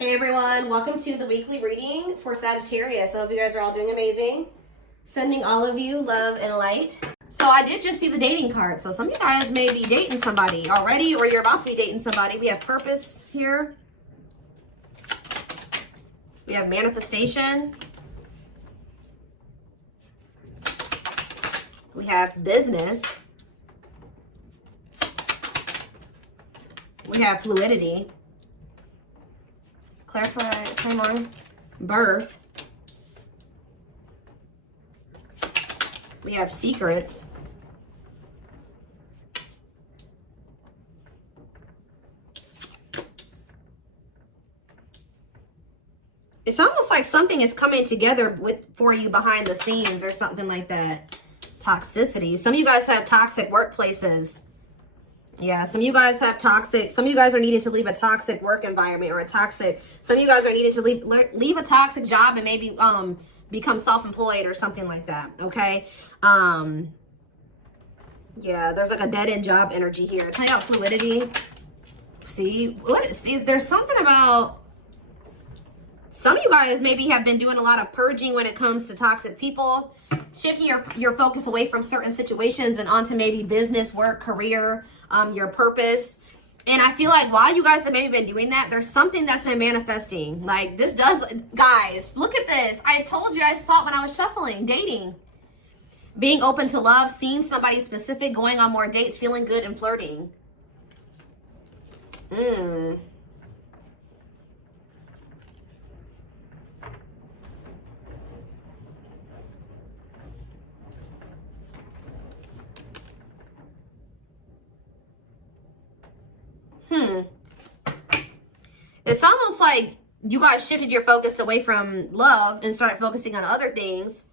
Hey everyone, welcome to the weekly reading for Sagittarius. I hope you guys are all doing amazing. Sending all of you love and light. So I did just see the dating card. So some of you guys may be dating somebody already, or you're about to be dating somebody. We have purpose here. We have manifestation. We have business. We have fluidity. Clarify, time on. Birth. We have secrets. It's almost like something is coming together for you behind the scenes or something like that. Toxicity. Some of you guys have toxic workplaces. Yeah, some of you guys have toxic, some of you guys are needing to leave a toxic work environment or a toxic, some of you guys are needing to leave a toxic job and maybe become self-employed or something like that, okay? Yeah, there's like a dead-end job energy here. Tell you about fluidity. See, there's something about, some of you guys maybe have been doing a lot of purging when it comes to toxic people, shifting your focus away from certain situations and onto maybe business, work, career, your purpose. And I feel like while you guys have maybe been doing that, there's something that's been manifesting. Like this does, guys, look at this. I told you, I saw it when I was shuffling, dating. Being open to love, seeing somebody specific, going on more dates, feeling good and flirting. It's almost like you guys shifted your focus away from love and started focusing on other things.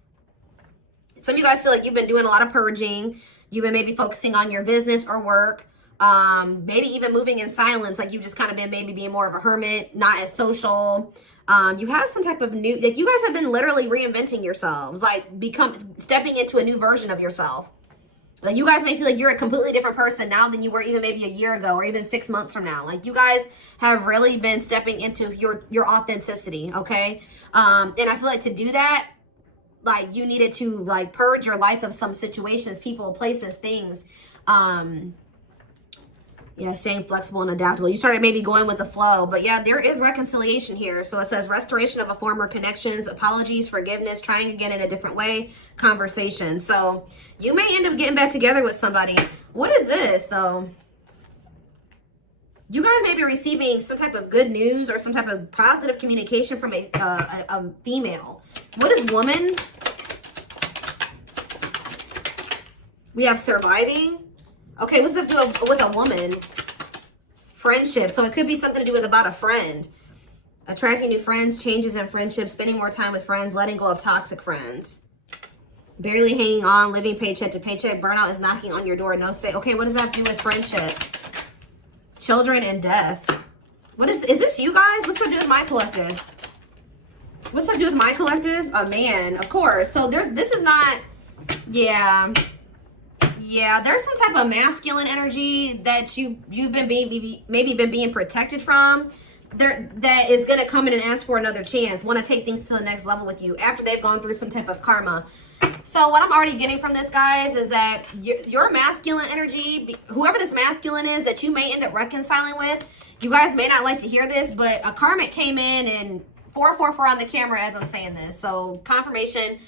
Some of you guys feel like you've been doing a lot of purging. You've been maybe focusing on your business or work. Maybe even moving in silence. Like you've just kind of been maybe being more of a hermit, not as social. You have some type of new, like you guys have been literally reinventing yourselves. Like stepping into a new version of yourself. Like you guys may feel like you're a completely different person now than you were even maybe a year ago or even 6 months from now. Like you guys have really been stepping into your authenticity, okay? And I feel like to do that, like you needed to like purge your life of some situations, people, places, things. Yeah, staying flexible and adaptable. You started maybe going with the flow, but yeah, there is reconciliation here. So it says restoration of a former connections, apologies, forgiveness, trying again in a different way, conversation. So you may end up getting back together with somebody. What is this though? You guys may be receiving some type of good news or some type of positive communication from a female. What is woman? We have surviving. Okay, what's it do with a woman? Friendship. So it could be something to do with about a friend. Attracting new friends, changes in friendships, spending more time with friends, letting go of toxic friends. Barely hanging on, living paycheck to paycheck. Burnout is knocking on your door. No stay. Okay, what does that do with friendships? Children and death. What is this you guys? What's that do with my collective? What's that do with my collective? A man, of course. So this is not, yeah. Yeah, there's some type of masculine energy that you've been maybe been being protected from. That is going to come in and ask for another chance. Want to take things to the next level with you after they've gone through some type of karma. So what I'm already getting from this, guys, is that your masculine energy, whoever this masculine is that you may end up reconciling with, you guys may not like to hear this, but a karmic came in and 444 on the camera as I'm saying this. So confirmation,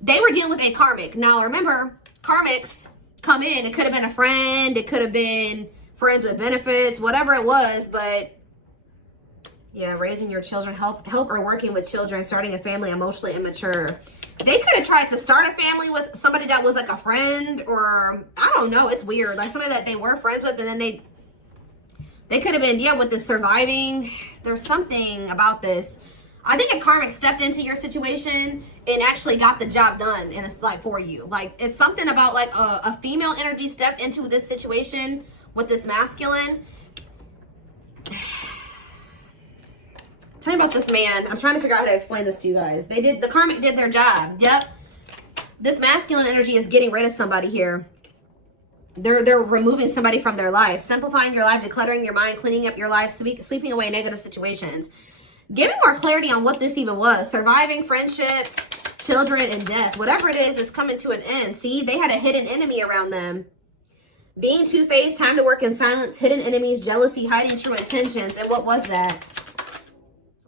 they were dealing with a karmic. Now remember, karmics come in. It could have been a friend. It could have been friends with benefits, whatever it was. But yeah, raising your children, help or working with children, starting a family, emotionally immature. They could have tried to start a family with somebody that was like a friend, or I don't know. It's weird. Like somebody that they were friends with, and then they could have been, yeah, with the surviving. There's something about this. I think a karmic stepped into your situation and actually got the job done, and it's like for you. Like it's something about like a female energy stepped into this situation with this masculine. Tell me about this man. I'm trying to figure out how to explain this to you guys. The karmic did their job. Yep. This masculine energy is getting rid of somebody here. They're removing somebody from their life, simplifying your life, decluttering your mind, cleaning up your life, sweeping away negative situations. Give me more clarity on what this even was. Surviving, friendship, children, and death. Whatever it is coming to an end. See, they had a hidden enemy around them. Being two-faced, time to work in silence, hidden enemies, jealousy, hiding true intentions. And what was that?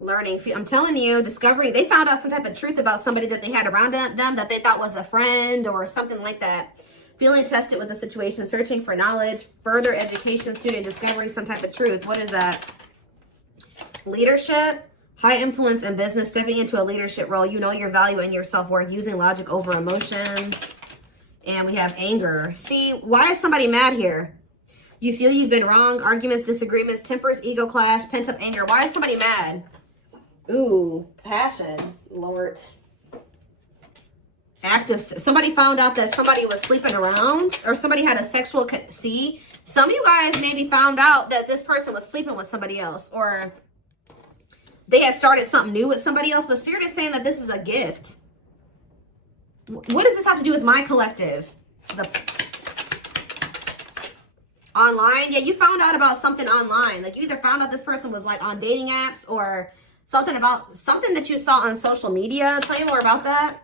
Learning. I'm telling you, discovery. They found out some type of truth about somebody that they had around them that they thought was a friend or something like that. Feeling tested with the situation, searching for knowledge, further education, student discovery, some type of truth. What is that? Leadership, high influence in business, stepping into a leadership role. You know your value and your self-worth, using logic over emotions. And we have anger. See, why is somebody mad here? You feel you've been wrong. Arguments, disagreements, tempers, ego clash, pent-up anger. Why is somebody mad? Ooh, passion. Lord. Active. Somebody found out that somebody was sleeping around. Or somebody had a sexual... See? Some of you guys maybe found out that this person was sleeping with somebody else. Or they had started something new with somebody else. But Spirit is saying that this is a gift. What does this have to do with my collective? Online? Yeah, you found out about something online. Like, you either found out this person was, like, on dating apps or something that you saw on social media. Tell me more about that.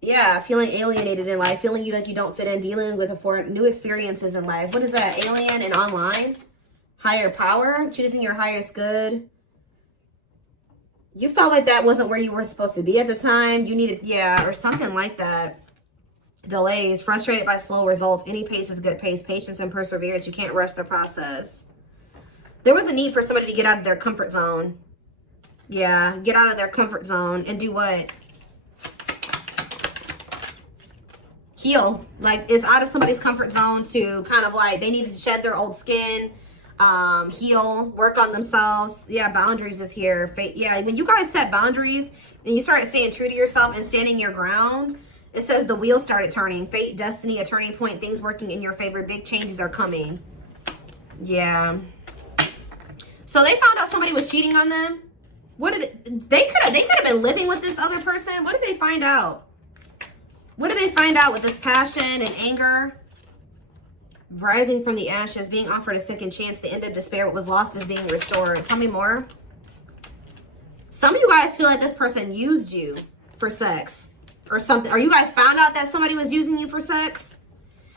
Yeah, feeling alienated in life. Feeling like you don't fit in. Dealing with new experiences in life. What is that? Alien and online? Higher power? Choosing your highest good. You felt like that wasn't where you were supposed to be at the time. You needed, yeah, or something like that. Delays, frustrated by slow results. Any pace is good pace. Patience and perseverance. You can't rush the process. There was a need for somebody to get out of their comfort zone. Yeah, get out of their comfort zone and do what? Heal. Like, it's out of somebody's comfort zone to kind of like, they needed to shed their old skin. Heal, work on themselves. Yeah, boundaries is here. Yeah, when you guys set boundaries and you start staying true to yourself and standing your ground, it says the wheel started turning. Fate, destiny, a turning point, things working in your favor. Big changes are coming. Yeah. So they found out somebody was cheating on them. What did they could have been living with this other person. What did they find out? What did they find out with this passion and anger? Rising from the ashes, being offered a second chance, the end of despair, what was lost is being restored. Tell me more. Some of you guys feel like this person used you for sex or something. Or you guys found out that somebody was using you for sex.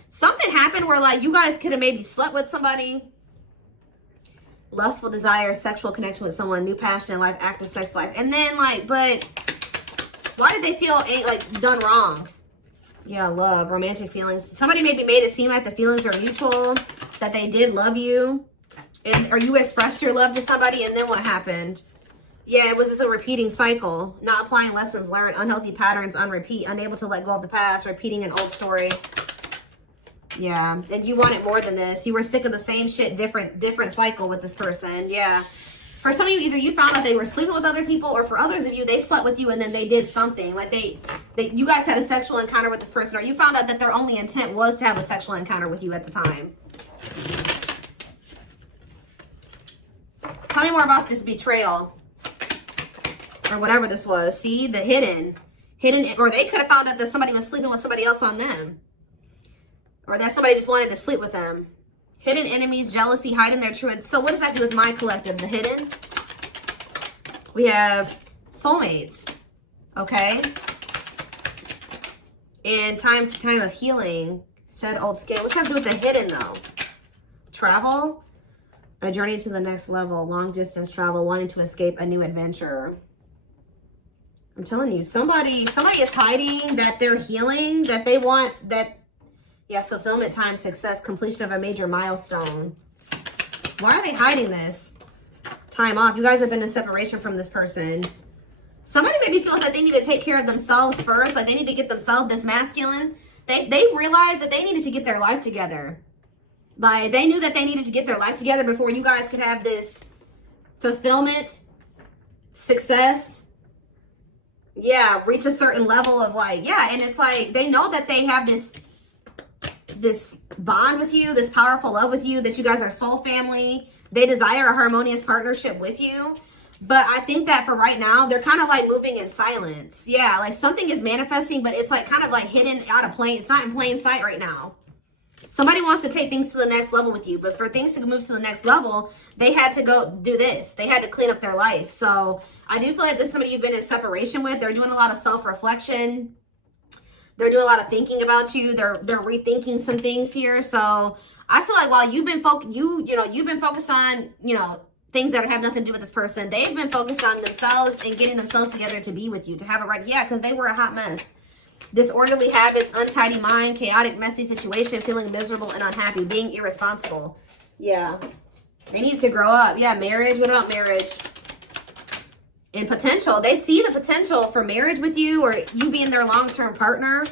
Something happened where like you guys could have maybe slept with somebody. Lustful desire, sexual connection with someone, new passion in life, active sex life. And then like, but why did they feel like done wrong? Yeah, love, romantic feelings. Somebody maybe made it seem like the feelings were mutual, that they did love you, or you expressed your love to somebody, and then what happened? Yeah, it was just a repeating cycle. Not applying lessons learned, unhealthy patterns on repeat, unable to let go of the past, repeating an old story. Yeah, and you wanted more than this. You were sick of the same shit, different cycle with this person. Yeah. For some of you, either you found out they were sleeping with other people, or for others of you, they slept with you and then they did something. Like you guys had a sexual encounter with this person, or you found out that their only intent was to have a sexual encounter with you at the time. Tell me more about this betrayal. Or whatever this was. See, the hidden, or they could have found out that somebody was sleeping with somebody else on them. Or that somebody just wanted to sleep with them. Hidden enemies, jealousy, hiding their truth. So what does that do with my collective? The hidden. We have soulmates. Okay. And time to time of healing. Shed old skin. What's that do with the hidden though? Travel. A journey to the next level. Long distance travel. Wanting to escape a new adventure. I'm telling you, somebody is hiding that they're healing, that they want that. Yeah, fulfillment, time, success, completion of a major milestone. Why are they hiding this? Time off. You guys have been in separation from this person. Somebody maybe feels that they need to take care of themselves first. Like they need to get themselves this masculine. They realized that they needed to get their life together. Like they knew that they needed to get their life together before you guys could have this fulfillment, success. Yeah, reach a certain level of like, yeah. And it's like, they know that they have this bond with you, this powerful love with you, that you guys are soul family. They desire a harmonious partnership with you. But I think that for right now, they're kind of like moving in silence. Yeah, like something is manifesting, but it's like kind of like hidden out of plain. It's not in plain sight right now. Somebody wants to take things to the next level with you, but for things to move to the next level, they had to go do this. They had to clean up their life. So I do feel like this is somebody you've been in separation with. They're doing a lot of self-reflection. They're doing a lot of thinking about you. They're rethinking some things here. So I feel like while you've been you've been focused on, things that have nothing to do with this person, they've been focused on themselves and getting themselves together to be with you, to have a right. Yeah, because they were a hot mess. Disorderly habits, untidy mind, chaotic, messy situation, feeling miserable and unhappy, being irresponsible. Yeah. They need to grow up. Yeah, marriage. What about marriage? And potential. They see the potential for marriage with you or you being their long-term partner.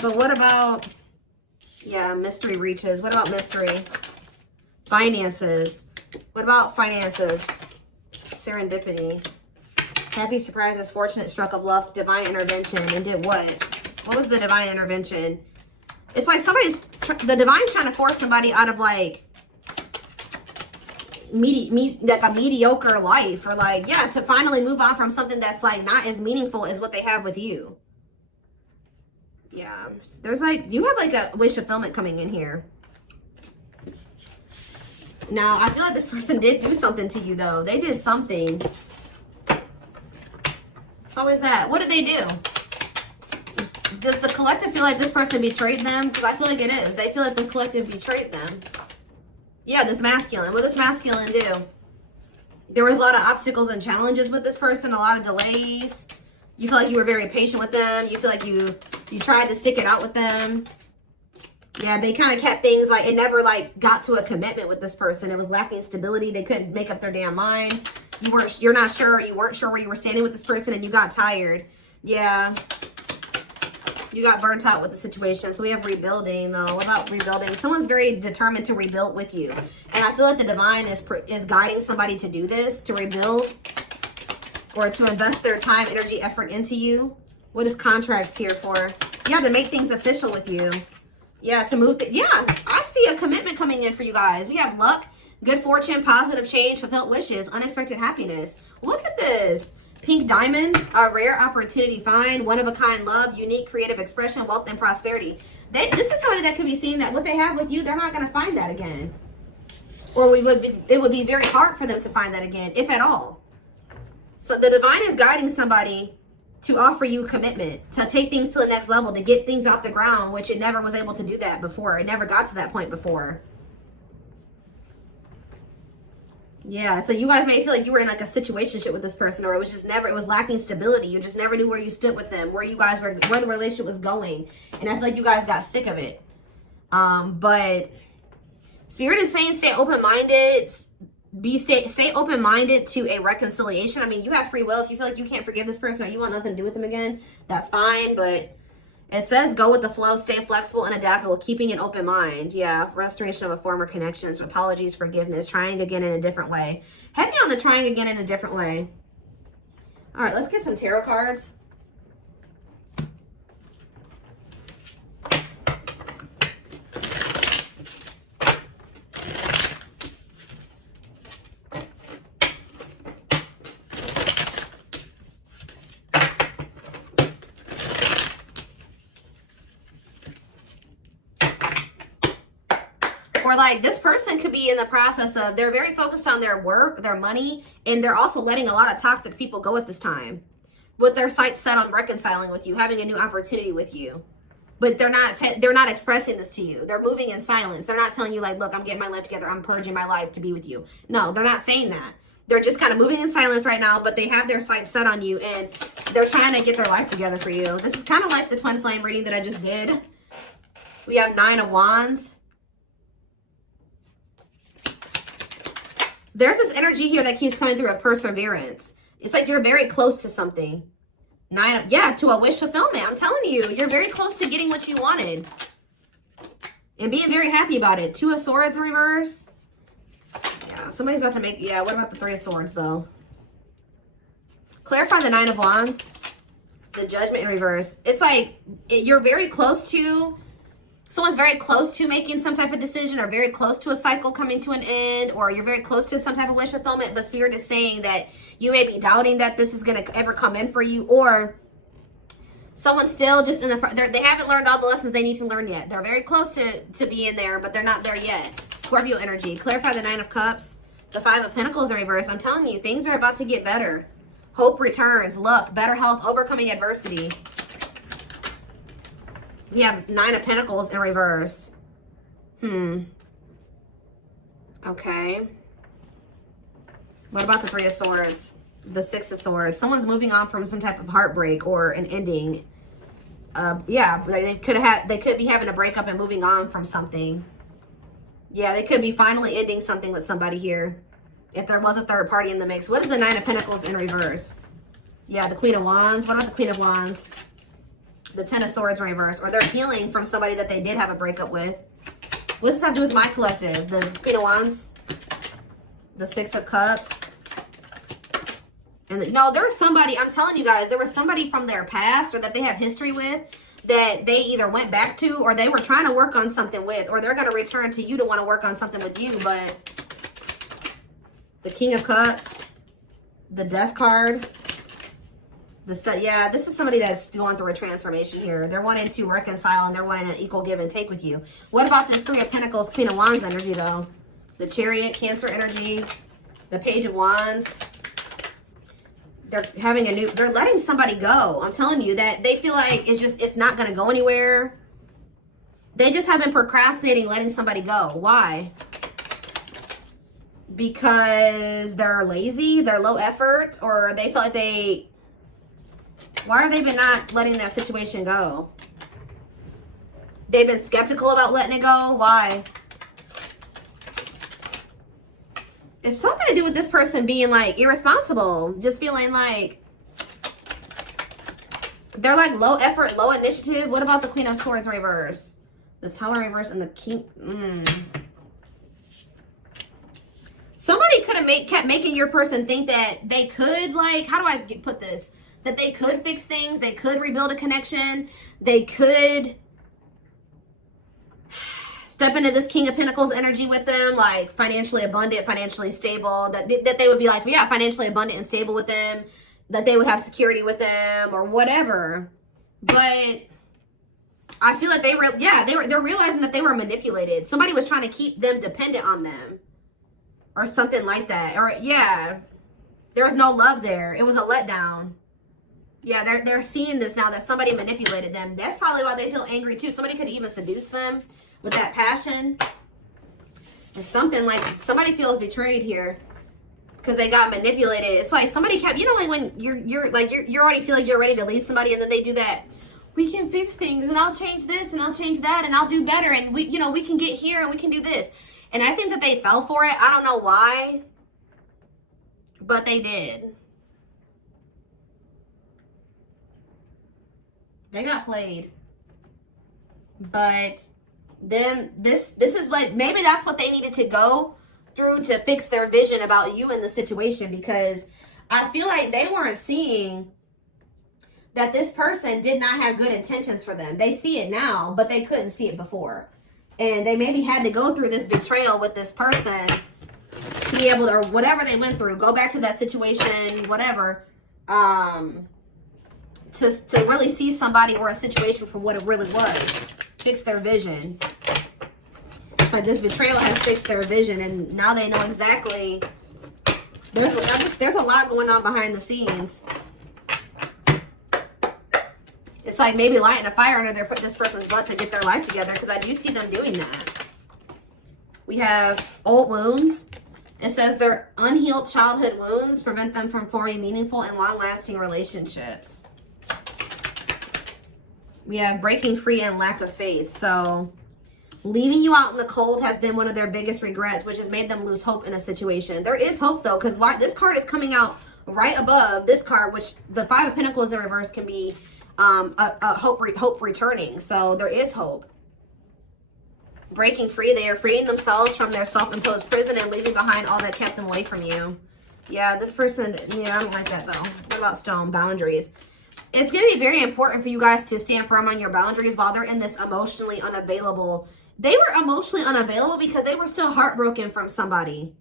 But what about, yeah, mystery reaches. What about mystery? Finances. What about finances? Serendipity. Happy surprises, fortunate stroke of luck, divine intervention. And did what? What was the divine intervention? It's like the divine's trying to force somebody out of like a mediocre life, or like, yeah, to finally move on from something that's like not as meaningful as what they have with you. Yeah, there's like, you have like a wish fulfillment coming in here. Now, I feel like this person did do something to you though. They did something. So is that, what did they do? Does the collective feel like this person betrayed them? Because I feel like it is. They feel like the collective betrayed them. Yeah, this masculine. What does masculine do? There was a lot of obstacles and challenges with this person, a lot of delays. You feel like you were very patient with them. You feel like you tried to stick it out with them. Yeah, they kind of kept things like, it never like got to a commitment with this person. It was lacking stability. They couldn't make up their damn mind. You weren't sure where you were standing with this person, and you got tired. Yeah. You got burnt out with the situation. So we have rebuilding, though. What about rebuilding? Someone's very determined to rebuild with you. And I feel like the divine is guiding somebody to do this, to rebuild, or to invest their time, energy, effort into you. What is contracts here for? Yeah, to make things official with you. Yeah, to move. Yeah, I see a commitment coming in for you guys. We have luck, good fortune, positive change, fulfilled wishes, unexpected happiness. Look at this. Pink diamond, a rare opportunity find, one-of-a-kind love, unique creative expression, wealth, and prosperity. This is somebody that could be seeing that what they have with you, they're not going to find that again. Or it would be very hard for them to find that again, if at all. So the divine is guiding somebody to offer you commitment, to take things to the next level, to get things off the ground, which it never was able to do that before. It never got to that point before. Yeah, so you guys may feel like you were in like a situationship with this person, or it was just never, it was lacking stability. You just never knew where you stood with them, where the relationship was going. And I feel like you guys got sick of it. But Spirit is saying stay open-minded, stay open-minded to a reconciliation. I mean, you have free will. If you feel like you can't forgive this person or you want nothing to do with them again, that's fine. But it says go with the flow, stay flexible and adaptable, keeping an open mind. Yeah, restoration of a former connections, apologies, forgiveness, trying again in a different way. Heavy on the trying again in a different way. All right, let's get some tarot cards. Or like this person could be in the process of, they're very focused on their work, their money, and they're also letting a lot of toxic people go at this time. With their sights set on reconciling with you, having a new opportunity with you. But they're not expressing this to you. They're moving in silence. They're not telling you like, look, I'm getting my life together. I'm purging my life to be with you. No, they're not saying that. They're just kind of moving in silence right now, but they have their sights set on you and they're trying to get their life together for you. This is kind of like the twin flame reading that I just did. We have 9 of Wands. There's this energy here that keeps coming through of perseverance. It's like you're very close to something. To a wish fulfillment. I'm telling you, you're very close to getting what you wanted. And being very happy about it. 2 of Swords in reverse. Yeah, somebody's about to make, what about the 3 of Swords though? Clarify the 9 of Wands. The Judgment in reverse. It's like, you're very close to, someone's very close to making some type of decision, or very close to a cycle coming to an end, or you're very close to some type of wish fulfillment, but Spirit is saying that you may be doubting that this is going to ever come in for you, or Someone's still just in the, they haven't learned all the lessons they need to learn yet. They're very close to being there, but they're not there yet. Scorpio energy. Clarify the 9 of Cups. The 5 of Pentacles in reverse. I'm telling you, things are about to get better. Hope returns. Luck. Better health. Overcoming adversity. We have 9 of Pentacles in reverse. Okay. What about the 3 of Swords? The 6 of Swords. Someone's moving on from some type of heartbreak or an ending. Yeah, they could be having a breakup and moving on from something. Yeah, they could be finally ending something with somebody here. If there was a third party in the mix. What is the 9 of Pentacles in reverse? Yeah, the Queen of Wands. What about the Queen of Wands? The 10 of Swords in reverse. Or they're healing from somebody that they did have a breakup with. What does this have to do with my collective? The Queen of Wands. The 6 of Cups. And no, there was somebody, I'm telling you guys, there was somebody from their past or that they have history with that they either went back to or they were trying to work on something with, or they're going to return to you to want to work on something with you. But the King of Cups, the Death card, yeah, this is somebody that's going through a transformation here. They're wanting to reconcile and they're wanting an equal give and take with you. What about this 3 of Pentacles, Queen of Wands energy though? The Chariot, Cancer energy, the Page of Wands. They're having they're letting somebody go. I'm telling you that they feel like it's not going to go anywhere. They just have been procrastinating letting somebody go. Why? Because they're lazy, they're low effort, or they feel like why are they been not letting that situation go? They've been skeptical about letting it go. Why? It's something to do with this person being like irresponsible. Just feeling like they're like low effort, low initiative. What about the Queen of Swords reverse? The Tower reverse and the King. Somebody could have kept making your person think that they could, like, how do I put this? That they could fix things. They could rebuild a connection. They could step into this King of Pentacles energy with them, like financially abundant, financially stable, that they would be like, yeah, financially abundant and stable with them, that they would have security with them or whatever. But I feel like they're realizing that they were manipulated. Somebody was trying to keep them dependent on them or something like that. Or yeah, there was no love there. It was a letdown. Yeah, they're seeing this now that somebody manipulated them. That's probably why they feel angry too. Somebody could even seduce them with that passion. Or something like somebody feels betrayed here because they got manipulated. It's like somebody kept, you know, like when you're already feel like you're ready to leave somebody and then they do that. We can fix things and I'll change this and I'll change that and I'll do better and we can get here and we can do this. And I think that they fell for it. I don't know why, but they did. They got played. But then this is like, maybe that's what they needed to go through to fix their vision about you in the situation, because I feel like they weren't seeing that this person did not have good intentions for them. They see it now, but they couldn't see it before. And they maybe had to go through this betrayal with this person to be able to, or whatever they went through, go back to that situation, whatever, to really see somebody or a situation for what it really was. Fix their vision. It's like this betrayal has fixed their vision, and now they know exactly. There's a lot going on behind the scenes. It's like maybe lighting a fire under this person's butt to get their life together, because I do see them doing that. We have old wounds. It says their unhealed childhood wounds prevent them from forming meaningful and long-lasting relationships. We have breaking free and lack of faith. So leaving you out in the cold has been one of their biggest regrets, which has made them lose hope in a situation. There is hope though, because this card is coming out right above this card, which the 5 of Pentacles in reverse can be a hope returning. So there is hope. Breaking free. They are freeing themselves from their self-imposed prison and leaving behind all that kept them away from you. Yeah, this person, yeah, I don't like that though. What about stone? Boundaries. It's going to be very important for you guys to stand firm on your boundaries while they're in this emotionally unavailable. They were emotionally unavailable because they were still heartbroken from somebody.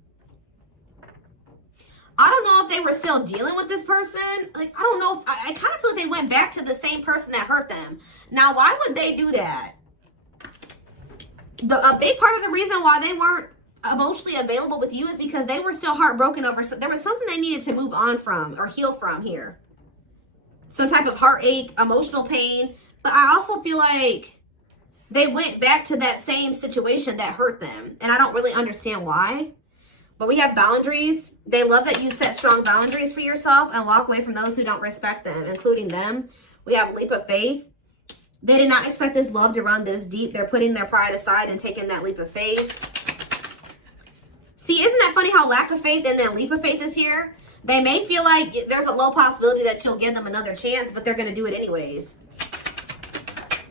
I don't know if they were still dealing with this person. Like, I don't know if, I kind of feel like they went back to the same person that hurt them. Now, why would they do that? A big part of the reason why they weren't emotionally available with you is because they were still heartbroken over, there was something they needed to move on from or heal from here. Some type of heartache, emotional pain. But I also feel like they went back to that same situation that hurt them. And I don't really understand why. But we have boundaries. They love that you set strong boundaries for yourself and walk away from those who don't respect them, including them. We have leap of faith. They did not expect this love to run this deep. They're putting their pride aside and taking that leap of faith. See, isn't that funny how lack of faith and then leap of faith is here? They may feel like there's a low possibility that you'll give them another chance, but they're going to do it anyways.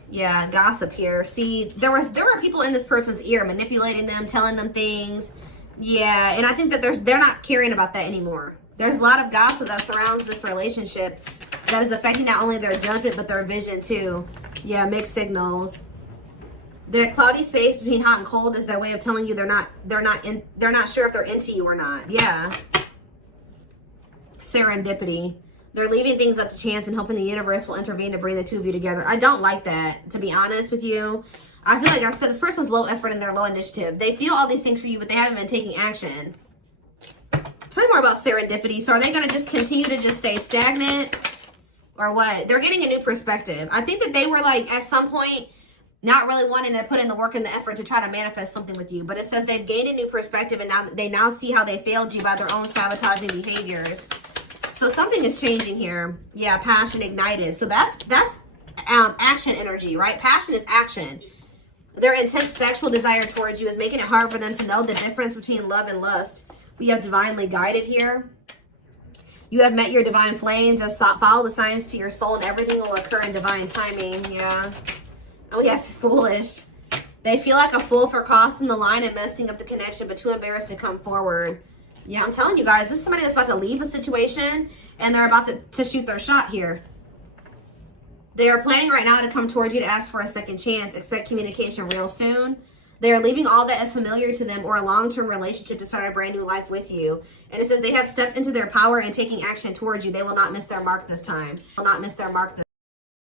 Yeah, gossip here. See, there were people in this person's ear manipulating them, telling them things. Yeah, and I think that they're not caring about that anymore. There's a lot of gossip that surrounds this relationship that is affecting not only their judgment but their vision too. Yeah, mixed signals. The cloudy space between hot and cold is their way of telling you they're not sure if they're into you or not. Yeah. Serendipity. They're leaving things up to chance and hoping the universe will intervene to bring the two of you together. I don't like that, to be honest with you. I feel like I said, this person's low effort and they're low initiative. They feel all these things for you, but they haven't been taking action. Tell me more about serendipity. So are they going to just continue to just stay stagnant or what? They're getting a new perspective. I think that they were like, at some point, not really wanting to put in the work and the effort to try to manifest something with you. But it says they've gained a new perspective and now they see how they failed you by their own sabotaging behaviors. So something is changing here. Yeah, passion ignited. So that's action energy, right? Passion is action. Their intense sexual desire towards you is making it hard for them to know the difference between love and lust. We have divinely guided here. You have met your divine flame. Just follow the signs to your soul and everything will occur in divine timing. Yeah. And we have foolish. They feel like a fool for crossing the line and messing up the connection, but too embarrassed to come forward. Yeah, I'm telling you guys, this is somebody that's about to leave a situation and they're about to shoot their shot here. They are planning right now to come towards you to ask for a second chance. Expect communication real soon. They are leaving all that is familiar to them or a long-term relationship to start a brand new life with you. And it says they have stepped into their power and taking action towards you. They will not miss their mark this time. Will not miss their mark this